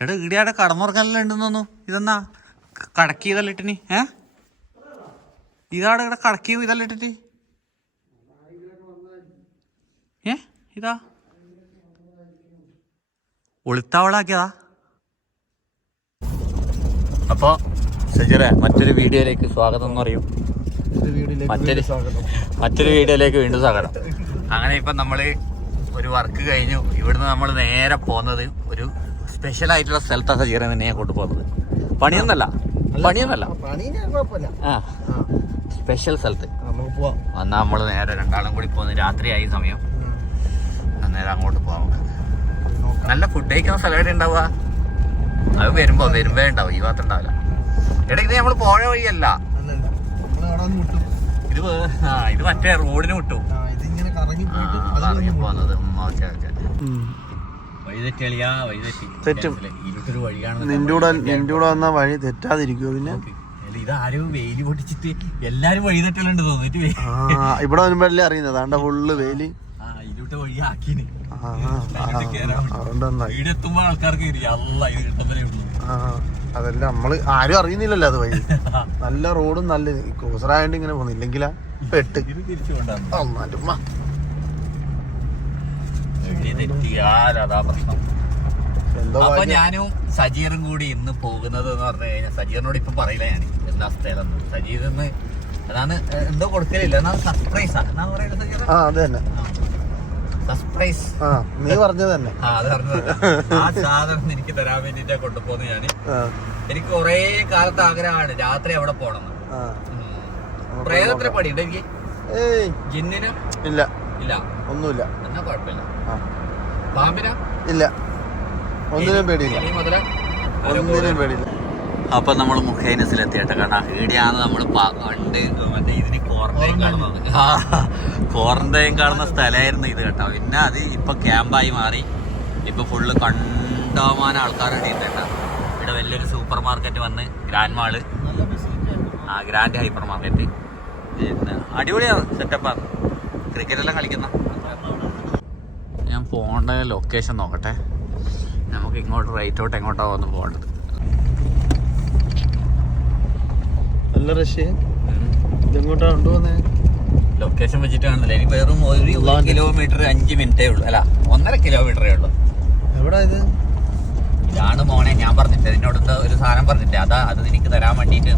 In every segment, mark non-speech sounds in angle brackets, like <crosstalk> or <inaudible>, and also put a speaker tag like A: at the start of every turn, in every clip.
A: എടാ ഇടിയാടെ കടന്നുറങ്ങാനെല്ലാം ഉണ്ടെന്നു ഇതെന്നാ? ക- കടക്കി ഇതെല്ലാം ഇട്ടിനി ഏ? ഇതാടെ ഇവിടെ കടക്കി ഇതെല്ലാം ഇട്ടിട്ട് ഏ? ഇതാ? ഒളിത്താവളാക്കിയതാ. അപ്പോ സജിറ മറ്റൊരു വീഡിയോയിലേക്ക് സ്വാഗതം എന്ന് പറയും. മറ്റൊരു മറ്റൊരു വീഡിയോയിലേക്ക് വീണ്ടും സ്വാഗതം. അങ്ങനെ ഇപ്പൊ നമ്മൾ ഒരു വർക്ക് കഴിഞ്ഞു. ഇവിടുന്ന് നമ്മൾ നേരെ പോകുന്നത് ഒരു സ്പെഷ്യൽ ആയിട്ടുള്ള സ്ഥലത്താണ് സജീറ നിന്നെ കൊണ്ടുപോകുന്നത്. പണിയൊന്നല്ല. പണിയൊന്നല്ല. ആ സ്പെഷ്യൽ സ്ഥലത്ത്. വന്നാൽ നമ്മൾ നേരെ രണ്ടാളും കൂടി പോകുന്നത് രാത്രിയായി സമയം. അന്നേരം അങ്ങോട്ട് പോവാം നമുക്ക്. നല്ല ഫുഡ് കഴിക്കുന്ന സ്ഥലം എവിടെ ഉണ്ടാവുക? അത് വരുമ്പോ വരുമ്പോ ഉണ്ടാവും. ഈ ഭാഗത്ത് ഉണ്ടാവില്ല. ഇടയ്ക്ക് നമ്മൾ പോയ വഴിയല്ല. ഇത് ഇത് മറ്റേ റോഡിന് വിട്ടു
B: അതിലൊന്നും
A: പോകുന്നത് ഓക്കെ ഓക്കെ.
B: തെറ്റും. നിന്റെ കൂടെ നിന്റെ കൂടെ വന്ന വഴി തെറ്റാതിരിക്കോ പിന്നെ?
A: എല്ലാരും വഴിതെറ്റലുണ്ട് തോന്നിട്ട് വേ-
B: ആ ഇവിടെ വരുമ്പോഴല്ലേ അറിയുന്നത്? അതാണ്ട ഫുള്ള് വേലി.
A: വഴി
B: അതല്ല നമ്മൾ ആരും അറിയുന്നില്ലല്ലോ അത് വഴി. നല്ല റോഡും നല്ല ക്രൂസറായോണ്ട് ഇങ്ങനെ പോകുന്നില്ലെങ്കിലാ പെട്ട്.
A: തിരിച്ചു കൊണ്ടാണ്
B: ഒന്നാലും ഉമ്മ.
A: വഴി തെറ്റിയാൽ അതാ പ്രശ്നം. അപ്പൊ ഞാനും സജീറും കൂടി ഇന്ന് പോകുന്നത് എന്ന് പറഞ്ഞു കഴിഞ്ഞാൽ സജീറിനോട് ഇപ്പൊ പറയില്ല ഞാൻ എന്താ സ്ഥലം സജീർ ഇന്ന് അതാണ് എന്തോ കൊടുക്കലില്ല സർപ്രൈസ് സർപ്രൈസാ എന്നാ പറയുന്നത് സജീർ
B: ആ അത് തന്നെ.
A: സർപ്രൈസ്
B: നീ പറഞ്ഞത് തന്നെ.
A: ആ അത് പറഞ്ഞത് ആ സാധനം എനിക്ക് തരാൻ വേണ്ടിട്ടാ കൊണ്ടുപോകുന്നത് ഞാൻ എനിക്ക് കൊറേ കാലത്ത് ആഗ്രഹമാണ് രാത്രി അവിടെ പോകണം പ്രേതത്തിന് പണിയുണ്ട് എനിക്ക്? ജിന്നിന്?
B: ഇല്ല.
A: ഇല്ല.
B: ഒന്നുമില്ല.
A: എന്നാ കുഴപ്പമില്ല.
B: ഇല്ല. ഒന്നിനും പേടിയില്ല.
A: മുതല
B: ഒന്നിനും പേടിയില്ല.
A: അപ്പൊ നമ്മൾ മുഖേനസിലെത്തിയിട്ട്. കാരണം ഈടെയാണ് നമ്മൾ പണ്ട് മറ്റേ ഇതിന് ക്വാറന്റൈൻ കാണുന്നത് ക്വാറന്റൈൻ കാണുന്ന സ്ഥലമായിരുന്നു ഇത് കേട്ടോ. പിന്നെ അത് ഇപ്പൊ ക്യാമ്പായി മാറി. ഇപ്പൊ ഫുള്ള് കണ്ടോമാന ആൾക്കാരുടെ കേട്ടോ. ഇവിടെ വലിയൊരു സൂപ്പർ മാർക്കറ്റ് വന്ന് ഗ്രാൻഡ് മാൾ. ആ ഗ്രാൻഡ് ഹൈപ്പർ മാർക്കറ്റ്. പിന്നെ അടിപൊളിയാണ് സെറ്റപ്പാണ് ക്രിക്കറ്റ് എല്ലാം കളിക്കുന്ന. ഞാൻ പോകേണ്ട ലൊക്കേഷൻ നോക്കട്ടെ. നമുക്ക് ഇങ്ങോട്ട് റൈറ്റോട്ട് എങ്ങോട്ടാ വന്ന് പോകേണ്ടത്?
B: നല്ല റഷ്യ ഇതെങ്ങോട്ടാണ് കൊണ്ടുപോകുന്നത്
A: ലൊക്കേഷൻ വെച്ചിട്ട് ഇനി എനിക്ക് വെറും ഒരു കിലോമീറ്റർ അഞ്ച് മിനിറ്റേ ഉള്ളൂ. അല്ല ഒന്നര കിലോമീറ്ററേ ഉള്ളൂ.
B: എവിടാ ഇത്?
A: ഇതാണ് മോനെ ഞാൻ പറഞ്ഞിട്ട് നിന്നോട് ഒരു സാധനം പറഞ്ഞിട്ട് അതാ അത് നിനക്ക് തരാൻ വേണ്ടിട്ട്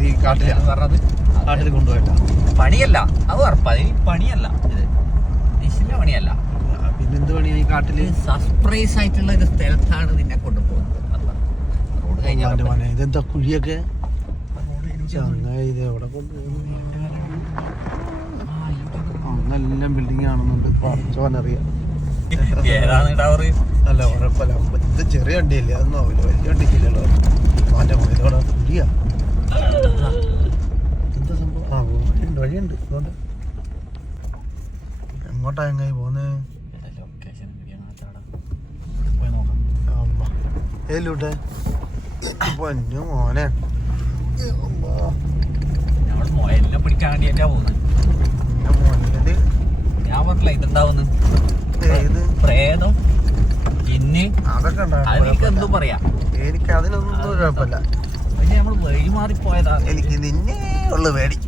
B: നീ കാട്ടില.
A: പറഞ്ഞത്?
B: കാട്ടിൽ കൊണ്ടുപോയിട്ടാ.
A: പണിയല്ല അത് ഉറപ്പാ പണിയല്ല ഇത് നിശ്ചിത പണിയല്ല
B: പിന്നെന്ത് ഈ
A: സർപ്രൈസ് ആയിട്ടുള്ള ഒരു സ്ഥലത്താണ് നിന്നെ കൊണ്ടുപോകുന്നത്. റോഡ് കഴിഞ്ഞാൽ
B: ഇതെന്താ കുഴിയൊക്കെ? അങ്ങെല്ലാം ബിൽഡിംഗ് ആണെന്നുണ്ട് പറച്ചോനറിയാം
A: ഏതാണ് ടവർ
B: അല്ല ഉറപ്പല്ല ഇത് ചെറിയ വണ്ടിയല്ലേ? അതൊന്നും ആവില്ല വലിയ വണ്ടിക്കില്ലല്ലോ മാറ്റം ഇതോടെ കുഴിയാ? എന്താ സംഭവം? ആ വഴിയുണ്ട്. അതുകൊണ്ട് എങ്ങോട്ടാ എങ്ങനെ പോന്നേ
A: ലൊക്കേഷൻ
B: പോയി നോക്കാം ഏലൂട്ടെ പൊന്നു മോനെ
A: എല്ലാം പിടിക്കാൻ വേണ്ടിയിട്ടാ പോകുന്നത് ഞാൻ പറഞ്ഞില്ല ഇതുണ്ടാവുന്നു
B: ഏത്
A: പ്രേതം ജിന്ന്
B: അതൊക്കെ.
A: അതെനിക്ക് എന്തും പറയാം.
B: എനിക്ക് അതിനൊന്നും കുഴപ്പമില്ല.
A: പക്ഷെ നമ്മൾ വഴി പോയതാ
B: എനിക്ക് നിന്നെ ഉള്ളു പേടി.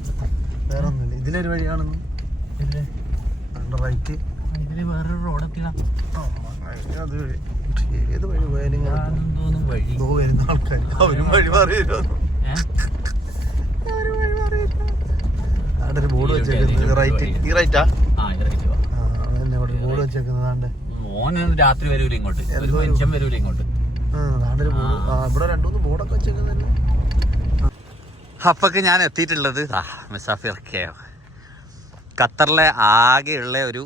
B: വേറെ ഒന്നുമില്ല ഇതിലൊരു വഴിയാണെന്ന്. റൈറ്റ്
A: ഇതിൽ വേറൊരു
B: അത് വഴി. ഏത് വഴി പോയാലും
A: വഴി
B: നോ വരുന്ന ആൾക്കാർ അവരും വഴി അവിടെ ഒരു ബോർഡ്
A: ഈ
B: വെച്ചേക്കുന്നത് റൈറ്റ് ഈ അതന്നെ അവിടെ ഒരു ബോർഡ്
A: രാത്രി വരൂല ഇങ്ങോട്ട്. ഒരു മനുഷ്യൻ വരൂല ഇങ്ങോട്ട്.
B: ഇവിടെ ബോർഡൊക്കെ
A: അപ്പൊക്ക് ഞാൻ എത്തിയിട്ടുള്ളത് മിസാഫിർ കേവ് ഖത്തറിലെ ആകെയുള്ള ഒരു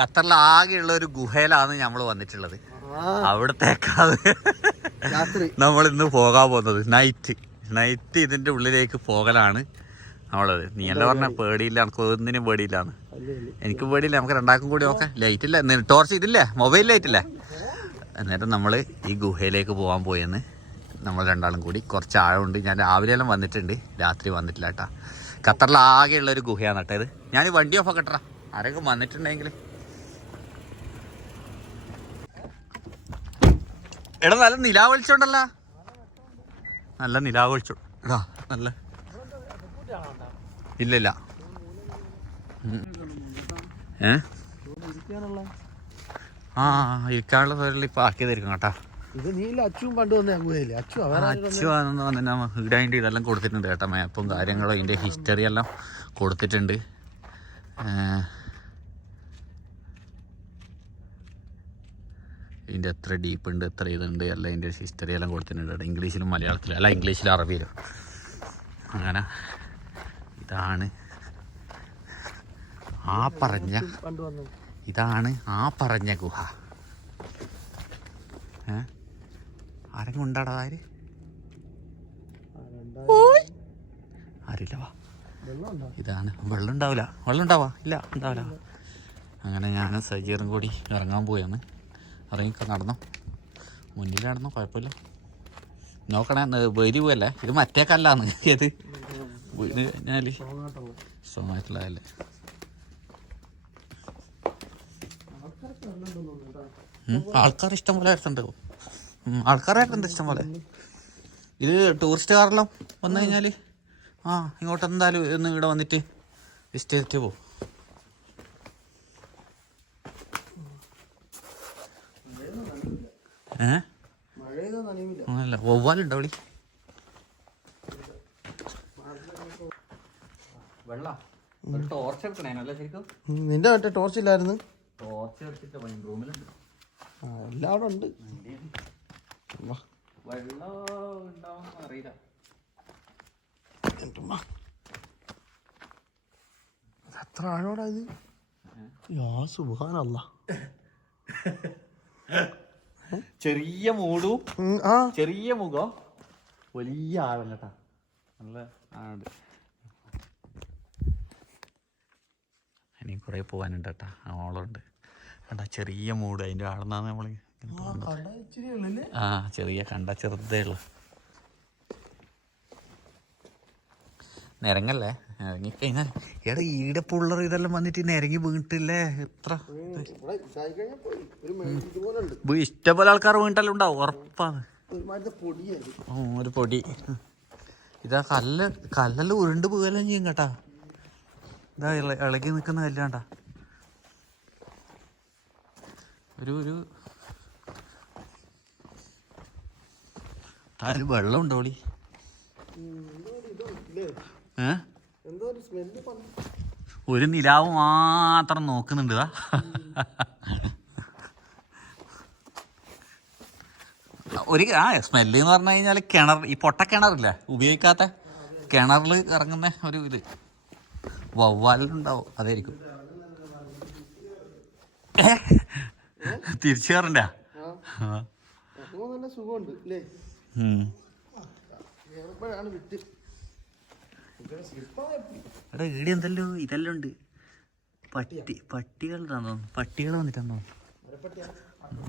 A: ഖത്തറിലെ ആകെയുള്ള ഒരു ഗുഹയിലാണ് നമ്മൾ വന്നിട്ടുള്ളത്. അവിടത്തേക്കാണ് നമ്മൾ ഇന്ന് പോകാൻ പോകുന്നത്. നൈറ്റ് നൈറ്റ് ഇതിന്റെ ഉള്ളിലേക്ക് പോകലാണ് നമ്മളത്. നീ എന്താ പറഞ്ഞ? പേടിയില്ല. എനിക്ക് ഒന്നിനും പേടിയില്ലാന്ന്. എനിക്ക് പേടിയില്ല. നമുക്ക് രണ്ടാക്കും കൂടി നോക്കാം. ലൈറ്റ് ഇല്ല. ടോർച്ച് ഇതില്ലേ? മൊബൈൽ ലൈറ്റ് ഇല്ലേ? അന്നേരം നമ്മൾ ഈ ഗുഹയിലേക്ക് പോകാൻ പോയെന്ന് നമ്മൾ രണ്ടാളും കൂടി. കുറച്ച് ആഴമുണ്ട്. ഞാൻ രാവിലെ എല്ലാം വന്നിട്ടുണ്ട്. രാത്രി വന്നിട്ടില്ല കേട്ടാ. ഖത്തറിൽ ആകെയുള്ള ഒരു ഗുഹയാണ് കേട്ടോ ഇത്. ഞാൻ ഈ വണ്ടി ഓഫ് ആക്കട്ടാ ആരെങ്കിലും വന്നിട്ടുണ്ടെങ്കിൽ എടാ നല്ല നിലാവൊളിച്ചോണ്ടല്ല നല്ല നിലാവൊളിച്ചോ വെളിച്ചോ എടാ നല്ല. ഇല്ല ഇല്ല. ഏ? ആ ഇരിക്കാനുള്ള സൗകര്യം ഇപ്പൊ ആക്കിയതായിരിക്കും കേട്ടാ.
B: ഇത് നീല അച്ചും പണ്ട് വന്ന അങ്ങുകയില്ലേ അച്ചു
A: അച്ചു ഇവിടെ അതിന്റെ ഇതെല്ലാം കൊടുത്തിട്ടുണ്ട് കേട്ടോ. മാപ്പും കാര്യങ്ങളും അതിന്റെ ഹിസ്റ്ററി എല്ലാം കൊടുത്തിട്ടുണ്ട്. ഇതിന്റെ എത്ര ഡീപ്പ് ഉണ്ട് എത്ര ഇതുണ്ട് എല്ലാം ഇതിന്റെ ഹിസ്റ്ററി എല്ലാം കൊടുത്തിട്ടുണ്ട് ഇംഗ്ലീഷിലും മലയാളത്തിലും അല്ല ഇംഗ്ലീഷിലും അറബിയിലും. അങ്ങനെ ഇതാണ് ആ പറഞ്ഞ ഇതാണ് ആ പറഞ്ഞ ഗുഹ. ആരെങ്കിലും ഉണ്ടാടാ ആര്? ആരില്ല വാ. ഇതാണ്. വെള്ളം ഉണ്ടാവില്ല വെള്ളം ഉണ്ടാവാ? ഇല്ല ഉണ്ടാവില്ല. അങ്ങനെ ഞാൻ സജീറും കൂടി ഇറങ്ങാൻ പോയാണ് ഇറങ്ങി നടന്നു. മുന്നിൽ നടന്നു കുഴപ്പമില്ല. നോക്കണേ വരി പോയല്ലേ ഇത് മറ്റേ കല്ലാന്ന്. ഏത്? വീട് ആൾക്കാർ ഇഷ്ടം പോലെ ഉം, ആൾക്കാരായിട്ടുണ്ട് ഇഷ്ടം പോലെ. ഇത് ടൂറിസ്റ്റ് കാറെല്ലാം വന്നു കഴിഞ്ഞാൽ ആ ഇങ്ങോട്ട് എന്തായാലും ഒന്ന് ഇവിടെ വന്നിട്ട് വിസിറ്റ് ചെയ്തിട്ട് പോകും വവ്വാലുണ്ടോ വിളി ശരിക്കും?
B: നിന്റെ മറ്റേ ടോർച്ച് ഇല്ലായിരുന്നു?
A: ടോർച്ച് എടുത്തിട്ട് റൂമിലുണ്ട്
B: ആ എല്ലാം ഉണ്ട്. എത്ര ആഴോടാ ഇത്? യാ സുബാനല്ല <laughs>
A: ചെറിയ മൂടും
B: ആ.
A: ചെറിയ മുഖം. വലിയ ആഴം കേട്ടാ. നല്ല ആട് ഇനി കുറേ പോകാനുണ്ട് കേട്ടാ. ഓളുണ്ട്. കേട്ടാ ചെറിയ മൂട് അതിന്റെ ആളെന്നാണ് നമ്മൾ ആ ചെറിയ കണ്ട ചെറുതേ ഉള്ളു. നിരങ്ങല്ലേ? നിരങ്ങി കഴിഞ്ഞാൽ എടാ ഈടെ പുള്ളർ ഇതെല്ലാം വന്നിട്ട് നിരങ്ങി വീണിട്ടില്ലേ? എത്ര? ഇഷ്ടപോലെ ആൾക്കാർ വീണിട്ടെല്ലാം ഉണ്ടാവും ഉറപ്പാണ്. ഒരു പൊടി. ഇതാ കല്ല് കല്ലല്ല ഉരുണ്ട് പോകലും ചെയ്യും കേട്ടാ. ഇതാ ഇള- ഇളകി നിൽക്കുന്ന കല്ലാണ്ടാ ഒരു ഒരു. താൽ വെള്ളം ഉണ്ടോ ഒളി
B: എന്തോ ഒരു
A: നിലാവ് മാത്രം നോക്കുന്നുണ്ട് ഒരു ആ സ്മെല്ല് എന്ന് പറഞ്ഞു കഴിഞ്ഞാൽ കിണർ ഈ പൊട്ട കിണറില്ലേ ഉപയോഗിക്കാത്ത കിണറിൽ ഇറങ്ങുന്ന ഒരു ഇത്. വവ്വാലുണ്ടാവും അതായിരിക്കും? തിരിച്ചു കയറണ്ട
B: സുഖമുണ്ട്
A: എടാ ഈടെ എന്തല്ലോ ഇതെല്ലാം ഉണ്ട്. പട്ടി പട്ടികളുടെ പട്ടികൾ വന്നിട്ടാന്ന്?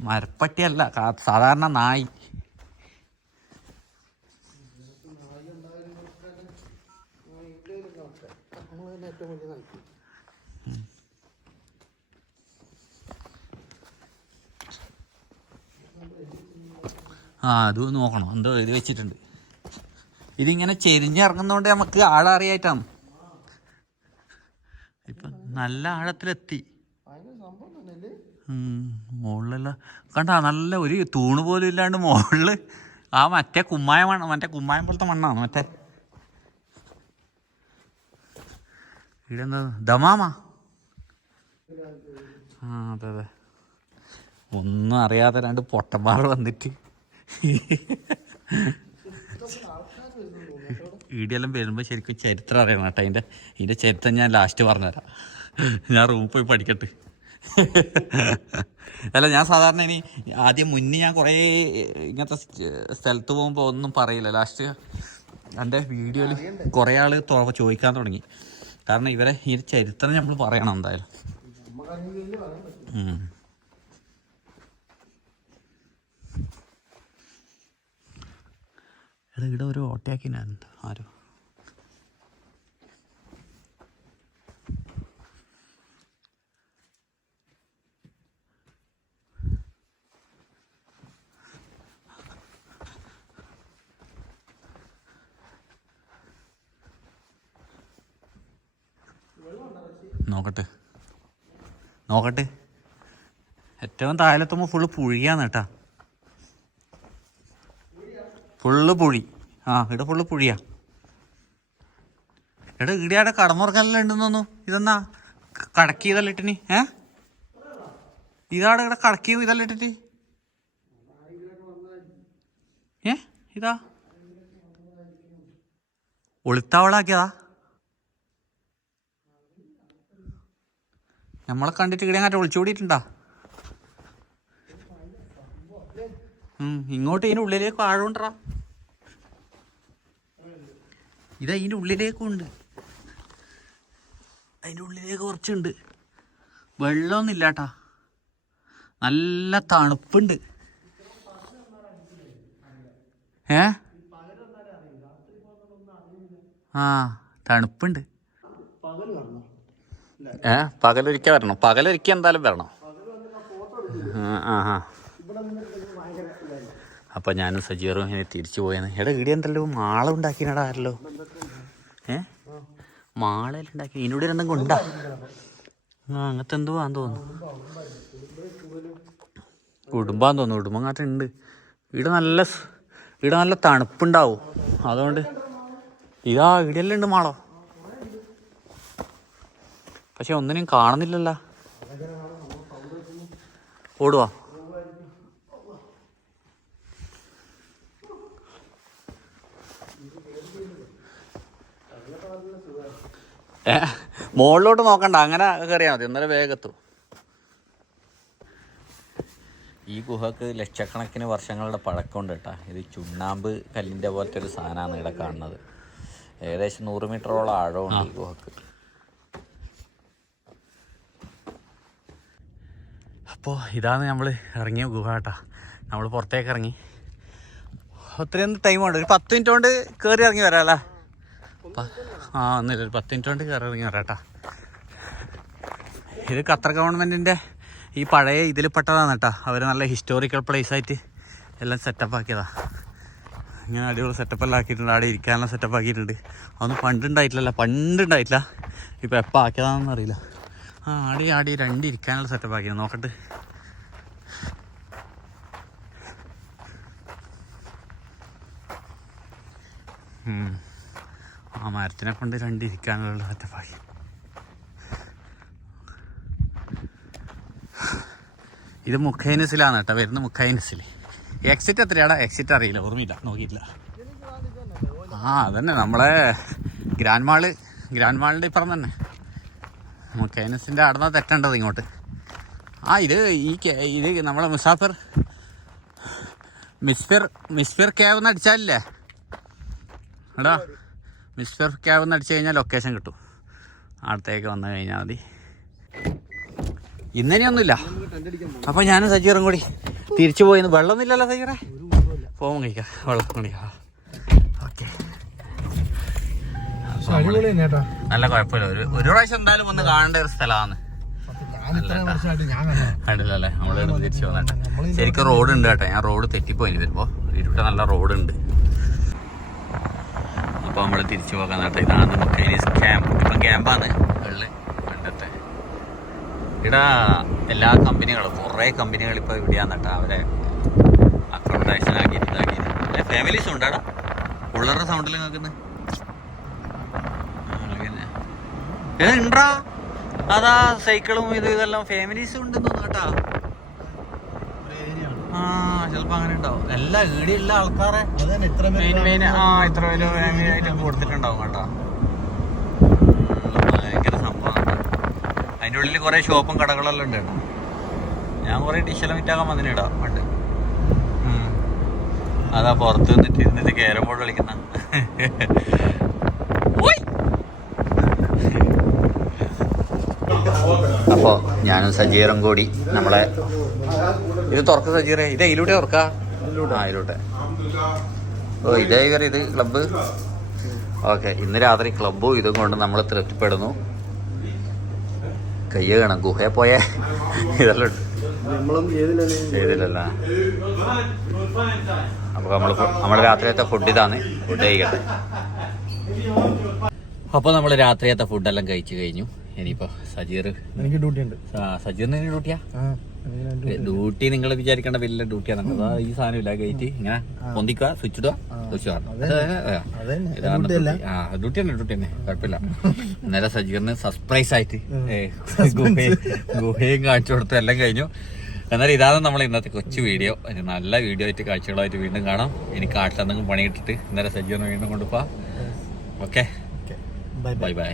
A: മരപ്പട്ടിയല്ല സാധാരണ നായി. ആ അത് നോക്കണം. എന്തോ എഴുതി വെച്ചിട്ടുണ്ട്. ഇതിങ്ങനെ ചെരിഞ്ഞിറങ്ങുന്നോണ്ട് നമുക്ക് ആളറിയായിട്ടാണ്. ഇപ്പൊ നല്ല ആഴത്തിലെത്തി. മുകളിലെല്ലാം കണ്ട നല്ല ഒരു തൂണ് പോലും ഇല്ലാണ്ട് മുകളിൽ ആ മറ്റേ കുമ്മായ മണ്ണ മറ്റേ കുമ്മായം പോലത്തെ മണ്ണാണ് മറ്റേ. ഇവിടെ എന്താ ദമാമ? ആ അതെ അതെ. ഒന്നും അറിയാതെ രണ്ട് പൊട്ടന്മാർ വന്നിട്ട്. ഈടിയെല്ലാം വരുമ്പോൾ ശരിക്കും ചരിത്രം അറിയണം കേട്ടോ. അതിന്റെ ഇതിന്റെ ചരിത്രം ഞാൻ ലാസ്റ്റ് പറഞ്ഞുതരാം. ഞാൻ റൂം പോയി പഠിക്കട്ടെ. അല്ല ഞാൻ സാധാരണ ഇനി ആദ്യം മുന്നേ ഞാൻ കുറേ ഇങ്ങനത്തെ സ്ഥലത്ത് പോകുമ്പോൾ ഒന്നും പറയില്ല. ലാസ്റ്റ് എന്റെ വീഡിയോയിൽ കുറേ ആൾ ചോദിക്കാൻ തുടങ്ങി. കാരണം ഇവരെ ഈ ചരിത്രം നമ്മൾ പറയണം എന്തായാലും. എടാ ഇവിടെ ഒരു ഓട്ടയാക്കിനാണ് ആരോ? നോക്കട്ടെ. നോക്കട്ടെ. ഏറ്റവും താഴെത്തുമ്പോൾ ഫുള്ള് പുഴിയാന്ന് കേട്ടാ. ഫുള്ള് പുഴി. ആ ഇവിടെ ഫുള്ള് പുഴിയാ. എടാ ഇവിടെ അവിടെ കടന്നുറങ്ങാനെല്ലാം ഉണ്ടെന്ന് തോന്നുന്നു ഇതെന്നാ? ക- കടക്കി ഇതെല്ലാം ഇട്ടിനി ഏ? ഇതാടെ ഇവിടെ കടക്കി ഇതല്ല ഇട്ടിട്ട് ഏ? ഇതാ? ഒളിത്താവളാക്കിയതാ. നമ്മളെ കണ്ടിട്ട് ഇവിടെ അങ്ങാട്ട് ഒളിച്ചോടിയിട്ടുണ്ടാ? ഇങ്ങോട്ട് ഇതിന് ഉള്ളിലേക്ക് ആഴമുണ്ടറാ ഇത് അതിന്റെ ഉള്ളിലേക്കും ഉണ്ട് അതിന്റെ ഉള്ളിലേക്ക് കുറച്ചുണ്ട്. വെള്ളമൊന്നും ഇല്ലാട്ടാ നല്ല തണുപ്പുണ്ട്. ഏ? ആ തണുപ്പുണ്ട്. ഏ പകലൊരിക്കൽ വരണം? പകലൊരിക്കൽ എന്തായാലും വരണം? ആ ആ. അപ്പൊ ഞാനും സജീറും ഇങ്ങനെ തിരിച്ചു പോയെന്ന്. എടാ ഇവിടെ എന്തല്ലോ മാള ഉണ്ടാക്കിനടാ ആരല്ലോ? ഏ? മാളയെല്ലാം ഉണ്ടാക്കി. ഇതിനൂടെ എന്തെങ്കിലും ഉണ്ടാ ആ അങ്ങനത്തെ എന്തോ ആന്ന് തോന്നുന്നു. കുടുംബാന്ന് തോന്നുന്നു. കുടുംബം അങ്ങനത്തെ ഉണ്ട്. ഇവിടെ നല്ല ഇവിടെ നല്ല തണുപ്പുണ്ടാവും. അതുകൊണ്ട് ഇതാ ഇവിടെയെല്ലാം ഉണ്ട് മാളോ. പക്ഷെ ഒന്നിനും കാണുന്നില്ലല്ലോ. ഓടുവാ ഏ മുകളിലോട്ട് നോക്കണ്ട അങ്ങനെ കയറിയാൽ മതി. ഇന്നലെ വേഗത്തു. ഈ ഗുഹക്ക് ലക്ഷക്കണക്കിന് വർഷങ്ങളുടെ പഴക്കമുണ്ട് കേട്ടോ. ഇത് ചുണ്ണാമ്പ് കല്ലിന്റെ പോലത്തെ ഒരു സാധനമാണ് ഇവിടെ കാണുന്നത്. ഏകദേശം നൂറ് മീറ്ററോളം ആഴമുണ്ട് ഈ ഗുഹക്ക്. അപ്പോൾ ഇതാണ് നമ്മൾ ഇറങ്ങിയ ഗുഹ കേട്ടോ. നമ്മൾ പുറത്തേക്ക് ഇറങ്ങി. ഒത്തിരി ടൈം ഉണ്ട് ഒരു പത്ത് മിനിറ്റ് കൊണ്ട് കയറി ഇറങ്ങി വരാം അല്ലേ? ആ ഒന്നുമില്ല. ഒരു പത്ത് മിനിറ്റ് കൊണ്ട് കയറി ഇറങ്ങി വരാം കേട്ടാ. ഇത് ഖത്തർ ഗവൺമെന്റിന്റെ ഈ പഴയ ഇതിൽ പെട്ടതാണ് കേട്ടോ. അവർ നല്ല ഹിസ്റ്റോറിക്കൽ പ്ലേസ് ആയിട്ട് എല്ലാം സെറ്റപ്പ് ആക്കിയതാണ് ഇങ്ങനെ അടിപൊളി സെറ്റപ്പ് എല്ലാം ആക്കിയിട്ടുണ്ട്. അവിടെ ഇരിക്കാനുള്ള സെറ്റപ്പ് ആക്കിയിട്ടുണ്ട്. അതൊന്നും പണ്ടുണ്ടായിട്ടില്ല പണ്ടുണ്ടായിട്ടില്ല. ഇപ്പം എപ്പോൾ ആക്കിയതാണെന്ന് അറിയില്ല. ആ ആടി ആടി രണ്ട് ഇരിക്കാനുള്ള സെറ്റപ്പ് ആക്കിയത് നോക്കട്ടെ. ആ മരത്തിനെ കൊണ്ട് രണ്ട് ഇരിക്കാനുള്ള സെറ്റപ്പ് ഇത് മുഖൈനസിലാണ് കേട്ടോ വരുന്നത് മുഖൈനസിൽ എക്സിറ്റ് എത്രയാടാ? എക്സിറ്റ് അറിയില്ല ഓർമ്മയില്ല നോക്കിയിട്ടില്ല. ആ അതന്നെ നമ്മളെ ഗ്രാൻഡ് മാൾ ഗ്രാൻഡ് മാളിന്റെ ഇപ്പുറം തന്നെ. മുഖൈനസിന്റെ അവിടെ നിന്നാണ് തെറ്റേണ്ടത് ഇങ്ങോട്ട്. ആ ഇത് ഈ ഇത് നമ്മളെ മുസാഫിർ മിസ്ഫിർ മിസ്ഫിർ ക്യാബ് എന്ന് അടിച്ചാലില്ലേ? എടാ മിസ്ഫിർ ക്യാബ് എന്ന് അടിച്ചു കഴിഞ്ഞാൽ ലൊക്കേഷൻ കിട്ടും. അടുത്തേക്ക് വന്നു കഴിഞ്ഞാൽ മതി. ഇന്നനെയൊന്നുമില്ല. അപ്പൊ ഞാനും സജീറും കൂടി തിരിച്ചു പോയിന്ന് വെള്ളമൊന്നുമില്ലല്ലോ സജീറെ. ഫോം കഴിക്കാം. വെള്ളം കുടിക്കാം. ഓക്കെ. നല്ല കുഴപ്പമില്ല. ഒരു ഒരു പ്രാവശ്യം എന്തായാലും ഒന്ന് കാണേണ്ട ഒരു സ്ഥലമാണ്. കണ്ടില്ലല്ലേ നമ്മൾ തിരിച്ചു വന്നിട്ട്. ശരിക്കും റോഡ് ഉണ്ട് കേട്ടോ. ഞാൻ റോഡ് തെറ്റിപ്പോയി വരുമ്പോ. ഇരുട്ട നല്ല റോഡ് ഉണ്ട് അപ്പൊ നമ്മൾ തിരിച്ചു പോകാൻ കേട്ടോ ഇതാണ് ക്യാമ്പ് ഇപ്പൊ ക്യാമ്പാണ് ഇവിടെ എല്ലാ കമ്പനികളും കുറേ കമ്പനികൾ ഇപ്പോൾ ഇവിടെയാണ് കേട്ടോ അവരെ അക്കോമഡേഷൻ ആക്കി ഇതാക്കി ഫാമിലീസ് ഉണ്ടാടാ? ഉള്ളവരുടെ സൗണ്ടിൽ കേൾക്കുന്നത് ഏ ഉണ്ടാ അതാ സൈക്കിളും ഇത് ഇതെല്ലാം ഫാമിലീസ് ഉണ്ടെന്ന് തോന്നുന്നു കേട്ടാ ആ ചിലപ്പോ അങ്ങനെ ഉണ്ടാവും. എല്ലാ ഈടിയുള്ള ആൾക്കാരെ മെയിൻ മെയിൻ ആ ഇത്ര വലിയ ഫാമിലി ആയിട്ട് കൊടുത്തിട്ടുണ്ടാവും കേട്ടോ ഭയങ്കര സംഭവം അതിന്റെ ഉള്ളിൽ കുറേ ഷോപ്പും കടകളെല്ലാം ഉണ്ട്. കേട്ടോ ഞാൻ കുറേ ഡിഷെല്ലാം വിറ്റാക്കാൻ വന്നിട്ടാ പണ്ട്. അതാ പുറത്ത് നിന്നിട്ട് ഇരുന്നിട്ട് ക്യാരം ബോർഡ് കളിക്കുന്ന. അപ്പോൾ ഞാനും സജീറും കൂടി നമ്മളെ ഇത് തുറക്ക സജീറെ. ഇത് അതിലൂടെ തുറക്ക? ആ ഇതിലൂടെ. ഓ ഇതേ ഇവർ ഇത് ക്ലബ്ബ് ഓക്കെ ഇന്ന് രാത്രി ക്ലബ്ബും ഇതും കൊണ്ട് നമ്മൾ തൃപ്തിപ്പെടുന്നു. കയ്യ കാണാം. ഗുഹയെ പോയ. ഇതെല്ലാം ഉണ്ട്
B: നമ്മളും ചെയ്തില്ലേ
A: അപ്പോൾ നമ്മൾ രാത്രിയത്തെ ഫുഡ് ഇതാണ്. ഫുഡ് കഴിക്കട്ടെ. അപ്പോൾ നമ്മൾ രാത്രിയത്തെ ഫുഡെല്ലാം കഴിച്ചു കഴിഞ്ഞു. ഇനിയിപ്പോ സജീർ
B: എനിക്ക് ഡ്യൂട്ടി ഉണ്ട്.
A: സജീറിന് ഡ്യൂട്ടിയാ ഡ്യൂട്ടി നിങ്ങൾ വിചാരിക്കേണ്ട വലിയ ഡ്യൂട്ടിയാണ്. അതാ ഈ സാധനം ഇല്ല ഗേറ്റ്. ഇങ്ങനെ പൊന്തിക്കുക സ്വിച്ച് ഇടുക സ്വിച്ച് ഡ്യൂട്ടി. തന്നെ ഡ്യൂട്ടി തന്നെ കുഴപ്പമില്ല. ഇന്നലെ സജീറിന് സർപ്രൈസ് ആയിട്ട് ഗുഹയും കാണിച്ചു കൊടുത്തു എല്ലാം കഴിഞ്ഞു. എന്നാലും ഇതാണ് നമ്മൾ ഇന്നത്തെ കൊച്ചു വീഡിയോ. നല്ല വീഡിയോ ആയിട്ട് കാഴ്ചകളായിട്ട് വീണ്ടും കാണാം. എനിക്ക് കാട്ടിലെന്തെങ്കിലും പണിയിട്ടിട്ട് ഇന്നലെ സജ്ജീകരണം വീണ്ടും കൊണ്ടുപോവാം. Okay bye bye